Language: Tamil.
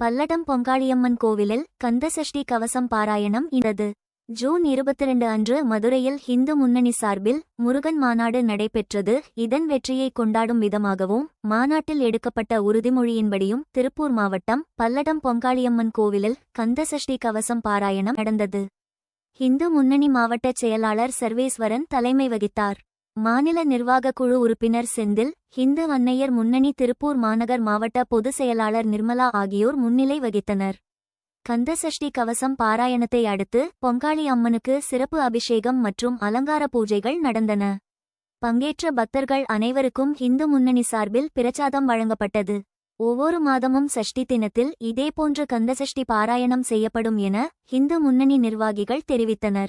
பல்லடம் பொங்காளியம்மன் கோவிலில் கந்தசஷ்டி கவசம் பாராயணம் இந்தது. ஜூன் இருபத்திரண்டு அன்று மதுரையில் ஹிந்து முன்னணி சார்பில் முருகன் மாநாடு நடைபெற்றது. இதன் வெற்றியை கொண்டாடும் விதமாகவும் மாநாட்டில் எடுக்கப்பட்ட உறுதிமொழியின்படியும் திருப்பூர் மாவட்டம் பல்லடம் பொங்காளியம்மன் கோவிலில் கந்தசஷ்டி கவசம் பாராயணம் நடந்தது. ஹிந்து முன்னணி மாவட்டச் செயலாளர் சர்வேஸ்வரன் தலைமை வகித்தார். மாநில நிர்வாகக் குழு உறுப்பினர் செந்தில் ஹிந்து அன்னையர் முன்னணி திருப்பூர் மாநகர் மாவட்ட பொதுச் செயலாளர் நிர்மலா ஆகியோர் முன்னிலை வகித்தனர். கந்தசஷ்டி கவசம் பாராயணத்தை அடுத்து பொங்காளி அம்மனுக்கு சிறப்பு அபிஷேகம் மற்றும் அலங்கார பூஜைகள் நடந்தன. பங்கேற்ற பக்தர்கள் அனைவருக்கும் ஹிந்து முன்னணி சார்பில் பிரச்சாதம் வழங்கப்பட்டது. ஒவ்வொரு மாதமும் சஷ்டி தினத்தில் இதேபோன்று கந்தசஷ்டி பாராயணம் செய்யப்படும் என ஹிந்து முன்னணி நிர்வாகிகள் தெரிவித்தனர்.